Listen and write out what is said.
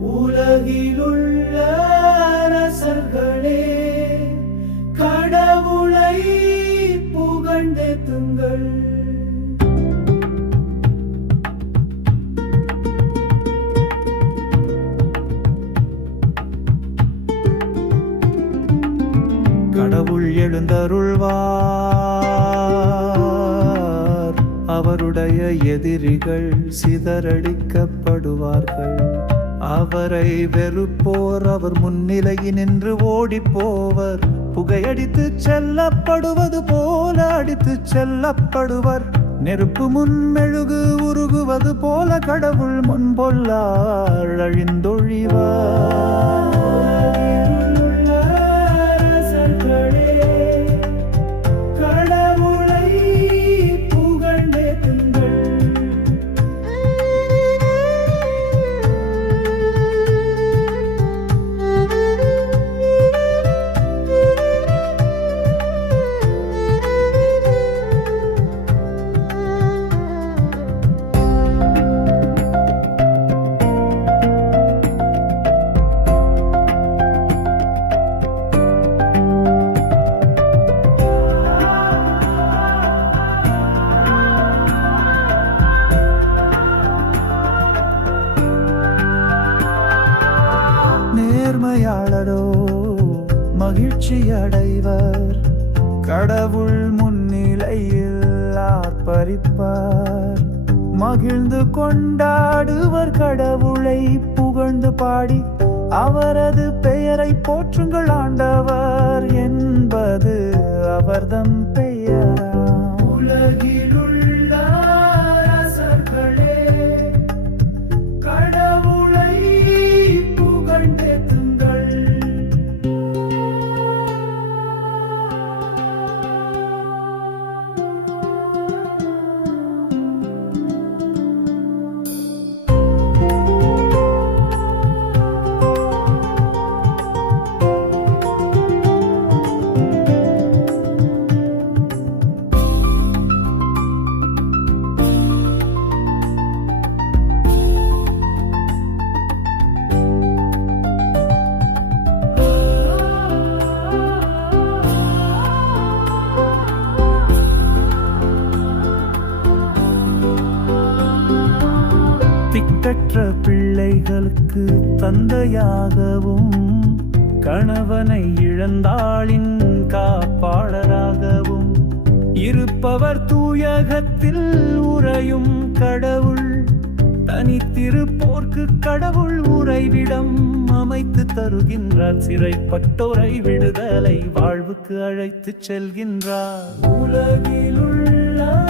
உலகிலுள்ள அரசர்களே கடவுளை புகழ்ந்தேத்துங்கள் கடவுள் எழுந்தருள்வார். அவருடைய எதிரிகள் சிதறடிக்கப்படுவார்கள். அவரை வெறுப்போர் அவர் முன்னிலையினின்று ஓடிப் போவர் புகையடித்து செல்லப்படுவது போல அடித்து செல்லப்படுவர். நெருப்பு முன் மெழுகு உருகுவது போல கடவுள் முன்பொல்லாள் அழிந்தொழிவார். நேர்மையாளரோ மகிழ்ச்சி அடைவர் கடவுள் முன்னிலையில் ஆர்ப்பரிப்பார். மகிழ்ந்து கொண்டாடுவர் கடவுளை புகழ்ந்து பாடி அவரது பெயரை போற்றுங்கள் ஆண்டவர். என்பது அவர்தம் பெயர். பெற்ற பிள்ளைகளுக்கு தந்தையாகவும் கணவனை இழந்தாளின் காப்பாளராகவும் இருப்பவர் தூயகத்தில் உறையும் கடவுள் தனித்திருப்போர்க்கு கடவுள் உறைவிடம் அமைத்து தருகின்றார். சிறைப்பட்டோரை விடுதலை வாழ்வுக்கு அழைத்துச் செல்கின்றார். உலகிலுள்ள